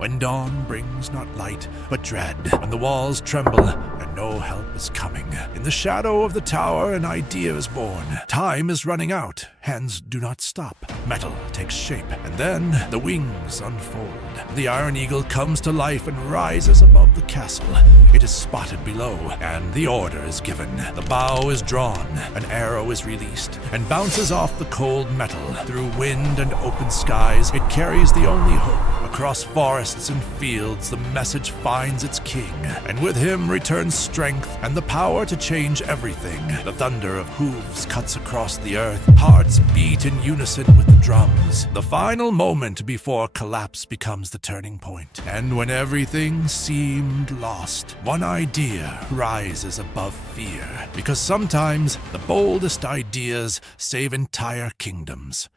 When dawn brings not light, but dread, when the walls tremble and no help is coming. In the shadow of the tower, an idea is born. Time is running out. Hands do not stop. Metal takes shape, and then the wings unfold. The Iron Eagle comes to life and rises above the castle. It is spotted below, and the order is given. The bow is drawn, an arrow is released, and bounces off the cold metal. Through wind and open skies, it carries the only hope. Across forests and fields, the message finds its king, and with him returns strength and the power to change everything. The thunder of hooves cuts across the earth, hearts beat in unison with the drums. The final moment before collapse becomes the turning point, and when everything seemed lost, one idea rises above fear, because sometimes the boldest ideas save entire kingdoms.